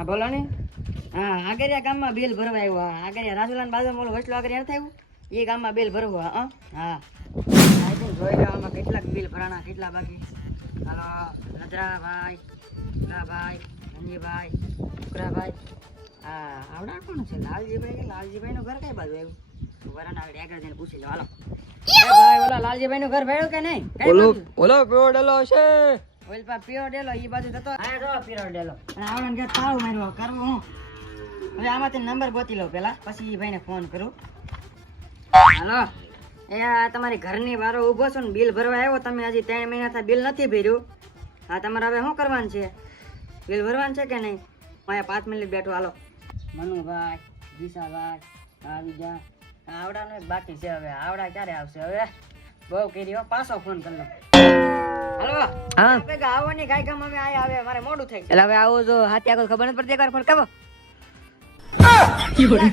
હા બોલો ને. હા આગળિયા ગામમાં બિલ ભરવા આવ્યો. હા આગળિયા રાજુલાન બાજુ મોલો વસલો આગળિયા નથી આવ્યું એ ગામમાં બિલ ભરવા. હા જોઈ લો આમાં કેટલાક બિલ ભરાણા કેટલા બાકી. હાલો નજરાભાઈ, ભાઈ, ધનજીભાઈ, શુક્રાભાઈ. હા આવડા કોણ છે? લાલજીભાઈ. લાલજીભાઈ નું ઘર કઈ બાજુ આવ્યું? વરાના આગળ જઈને પૂછી લો. હાલો ભાઈ ઓલા લાલજીભાઈ નું ઘર ભર્યું કે નહીં? ઓલો પીવો ડેલો છે. ઓલ પા પીવો ડેલો ઈ બાજુ જતો. હા જો પીવો ડેલો. અને આવડન કે તાળું માર્યો કરવું હું. હવે આમાંથી નંબર ગોતી લો પેલા પછી ઈ ભાઈને ફોન કરું. હાલો એ આ તમારી ઘરની બારો ઊભો છો ને બિલ ભરવા આવ્યો તમે હજી 3 મહિનાથી બિલ નથી ભર્યું. હા તમારે હવે શું કરવાનું છે? બિલ ભરવાનું છે કે નહીં? હું 5 મિનિટ બેઠો. હાલો મનુભાઈ, દિશાભાઈ આવી જા. આવડાનો એક બાકી છે. હવે આવડા ક્યારે આવશે? હવે બહુ કરી પાછો ફોન કરી લો. હાલો હા ભેગા આવો ની ગાય ગામ હવે આયા આવે મારે મોડું થાય છે. એટલે હવે આવો જો હાથી આગળ ખબર નથી પડતી એકવાર ફોન કરો. નથી બોલવું.